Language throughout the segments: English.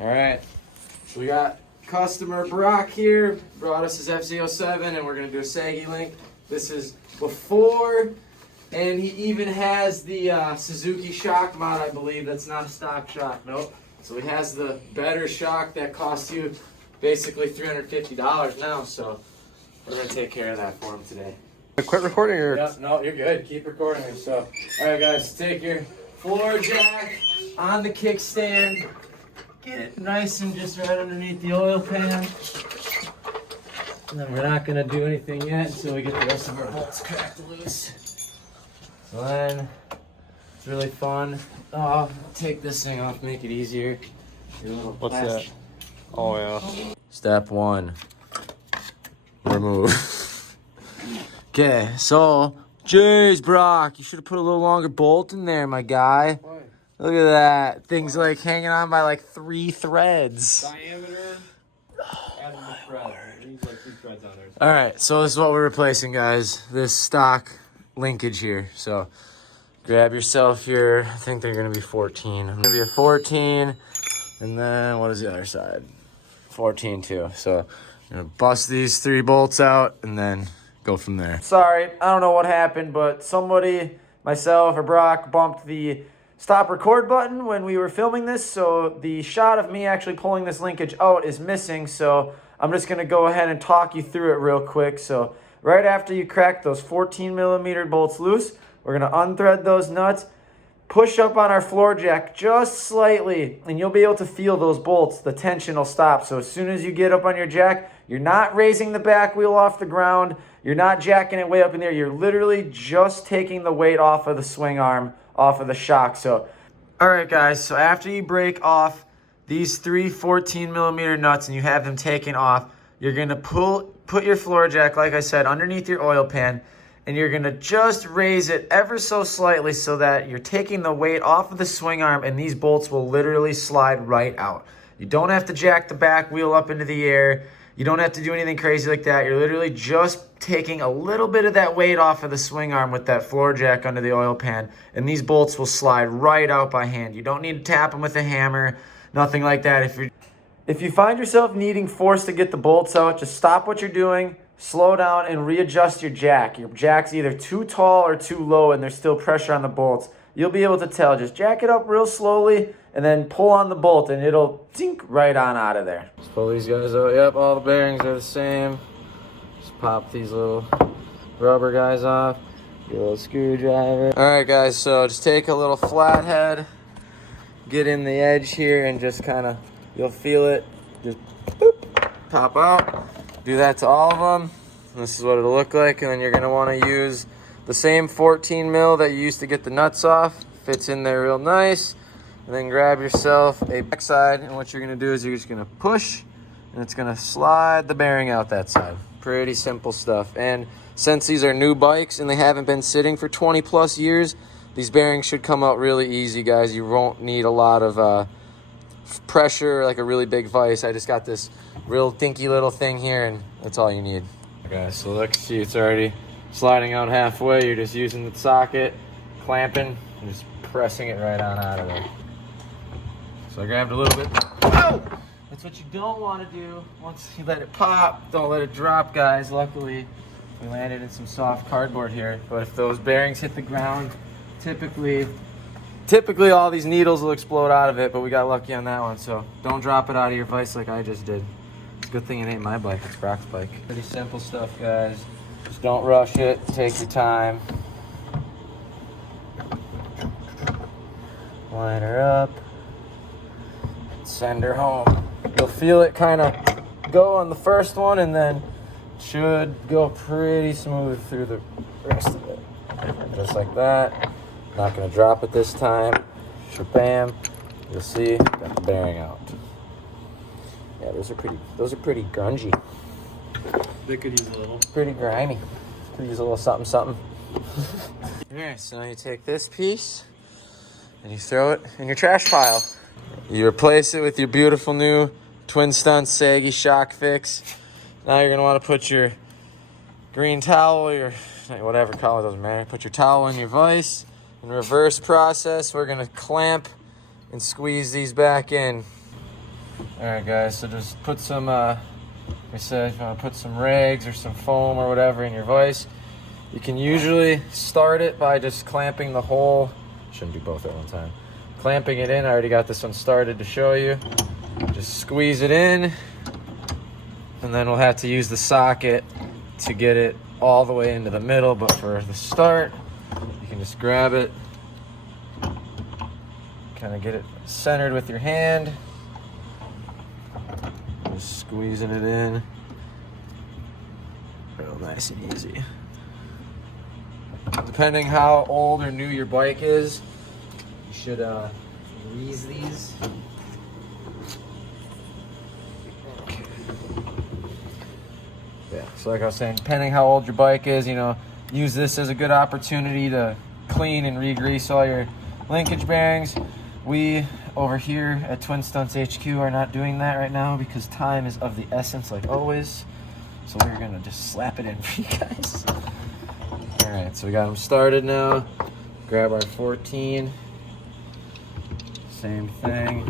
All right, so we got customer Brock here, brought us his MT-07, and we're gonna do a saggy link. This is before, and he even has the Suzuki shock mod, I believe. That's not a stock shock, nope. So he has the better shock that costs you basically $350 now, so we're gonna take care of that for him today. Quit recording or? Yep, no, you're good. Keep recording your stuff. All right, guys, take your floor jack on the kickstand. Get it nice and just right underneath the oil pan. And then we're not gonna do anything yet until we get the rest of our bolts cracked loose. So then, it's really fun. Oh, take this thing off, make it easier. What's that? Oh yeah. Step 1, remove. Okay, so, jeez, Brock, you should have put a little longer bolt in there, my guy. Why? Look at that. Thing's like hanging on by like 3 threads. Diameter. Add the thread. It needs like 2 threads on there. All right, so this is what we're replacing, guys. This stock linkage here. So grab yourself your, I think they're gonna be 14. I'm gonna be a 14, and then what is the other side? 14 too. So I'm gonna bust these 3 bolts out and then go from there. Sorry, I don't know what happened, but somebody, myself or Brock, bumped the stop record button when we were filming this, so the shot of me actually pulling this linkage out is missing, so I'm just gonna go ahead and talk you through it real quick. So right after you crack those 14mm bolts loose, we're gonna unthread those nuts, push up on our floor jack just slightly, and you'll be able to feel those bolts. The tension will stop. So as soon as you get up on your jack, you're not raising the back wheel off the ground, you're not jacking it way up in there, you're literally just taking the weight off of the swing arm, off of the shock. So, all right, guys, so after you break off these 3 14mm nuts and you have them taken off, you're gonna put your floor jack, like I said, underneath your oil pan, and you're gonna just raise it ever so slightly so that you're taking the weight off of the swing arm, and these bolts will literally slide right out. You don't have to jack the back wheel up into the air. You don't have to do anything crazy like that. You're literally just taking a little bit of that weight off of the swing arm with that floor jack under the oil pan, and these bolts will slide right out by hand. You don't need to tap them with a hammer, nothing like that. If you find yourself needing force to get the bolts out, just stop what you're doing, slow down, and readjust your jack. Your jack's either too tall or too low, and there's still pressure on the bolts. You'll be able to tell. Just jack it up real slowly, and then pull on the bolt, and it'll zink right on out of there. Just pull these guys out. Yep, all the bearings are the same. Just pop these little rubber guys off. Get a little screwdriver. All right, guys, so just take a little flathead, get in the edge here, and just kind of, you'll feel it, just boop, pop out. Do that to all of them. This is what it'll look like, and then you're gonna wanna use the same 14mm that you used to get the nuts off. Fits in there real nice. And then grab yourself a backside, and what you're gonna do is you're just gonna push, and it's gonna slide the bearing out that side. Pretty simple stuff. And since these are new bikes and they haven't been sitting for 20+ years, these bearings should come out really easy, guys. You won't need a lot of pressure, like a really big vise. I just got this real dinky little thing here, and that's all you need. Okay, so let's see, it's already sliding out halfway. You're just using the socket, clamping, and just pressing it right on out of there. So I grabbed a little bit. Whoa! That's what you don't want to do. Once you let it pop, don't let it drop, guys. Luckily, we landed in some soft cardboard here. But if those bearings hit the ground, typically all these needles will explode out of it, but we got lucky on that one. So don't drop it out of your vise like I just did. It's a good thing it ain't my bike, it's Brock's bike. Pretty simple stuff, guys. Just don't rush it, take your time. Line her up. Send her home. You'll feel it kind of go on the first one, and then it should go pretty smooth through the rest of it. Just like that. Not gonna drop it this time. Shabam. You'll see, got the bearing out. Yeah, those are pretty grungy. They could use a little. Pretty grimy. Could use a little something, something. Okay, so now you take this piece and you throw it in your trash pile. You replace it with your beautiful new Twinstunts Saggy shock fix. Now you're gonna want to put your green towel, your whatever color, doesn't matter. Put your towel in your vise. In reverse process, we're gonna clamp and squeeze these back in. All right, guys, so just put some, I said if you want to put some rags or some foam or whatever in your vise, you can usually start it by just clamping the hole. Shouldn't do both at one time. Clamping it in, I already got this one started to show you. Just squeeze it in, and then we'll have to use the socket to get it all the way into the middle, but for the start, you can just grab it, kind of get it centered with your hand, just squeezing it in, real nice and easy. Depending how old or new your bike is, you should grease these. Okay. Yeah, so like I was saying, depending how old your bike is, you know, use this as a good opportunity to clean and re-grease all your linkage bearings. We over here at Twinstunts HQ are not doing that right now because time is of the essence, like always. So we're gonna just slap it in for you guys. All right, so we got them started now. Grab our 14. Same thing.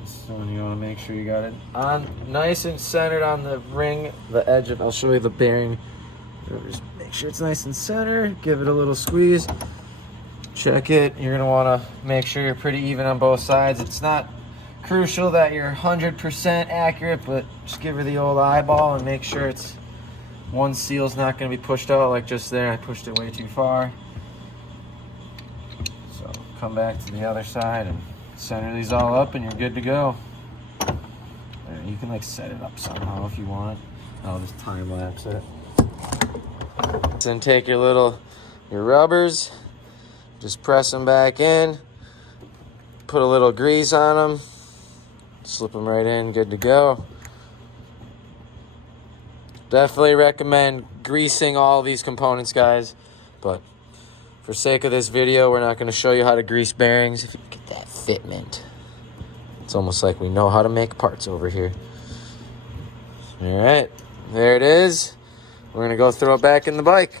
This one you want to make sure you got it on nice and centered on the ring, the edge of. I'll show you the bearing. Just make sure it's nice and centered. Give it a little squeeze. Check it. You're gonna want to make sure you're pretty even on both sides. It's not crucial that you're 100% accurate, but just give her the old eyeball and make sure it's. One seal's not going to be pushed out like just there. I pushed it way too far. So come back to the other side and center these all up and you're good to go. There, you can like set it up somehow if you want. I'll just time lapse it. Then take your rubbers, just press them back in, put a little grease on them, slip them right in, good to go. Definitely recommend greasing all these components, guys, but for sake of this video, we're not going to show you how to grease bearings. If you get that fitment, it's almost like we know how to make parts over here. All right, there it is. We're going to go throw it back in the bike.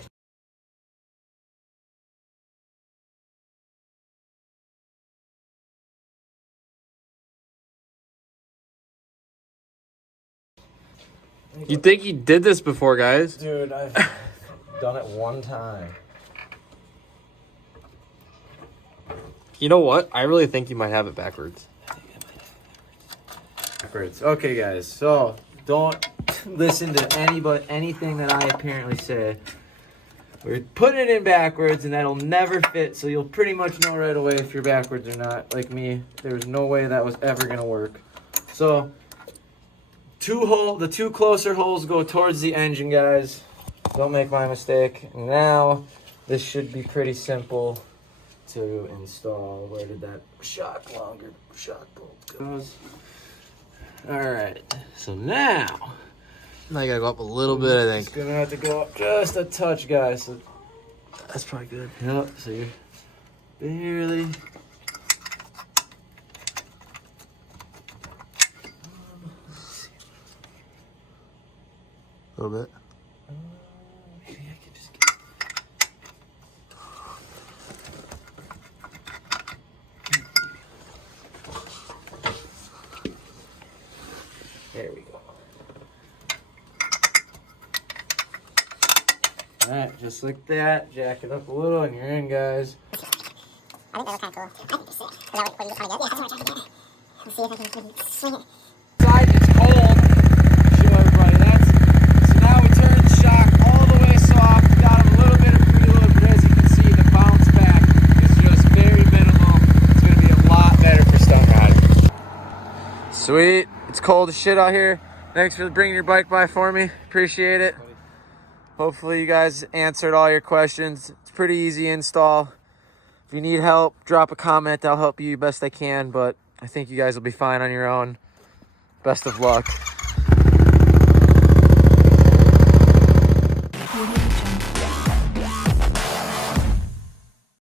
You think he did this before, guys? Dude, I've done it one time. You know what? I really think you might have it backwards. Backwards. Okay, guys, so don't listen to anything that I apparently say. We're putting it in backwards, and that'll never fit, so you'll pretty much know right away if you're backwards or not. Like me, there was no way that was ever going to work. So the two closer holes go towards the engine, guys. Don't make my mistake. Now, this should be pretty simple to install. Where did that shock bolt goes? All right, so now you gotta go up a little bit, I think. It's gonna have to go up just a touch, guys. So That's probably good. yep, so you're barely. A little bit. Maybe I could just get. There we go. All right, just like that. Jack it up a little, and you're in, guys. I think that was kind of cool. I think you're sick. Is that what you just want to get? Yeah, that's what I'm trying to get. Let's see if I can swing it. Side, it's cold. Show everybody that's. So now we turn the shock all the way soft. Got a little bit of preload, but as you can see, the bounce back is just very minimal. It's going to be a lot better for stunt riding. Sweet. It's cold as shit out here. Thanks for bringing your bike by for me. Appreciate it. Hopefully you guys answered all your questions. It's pretty easy install. If you need help, drop a comment. I'll help you best I can, but I think you guys will be fine on your own. Best of luck.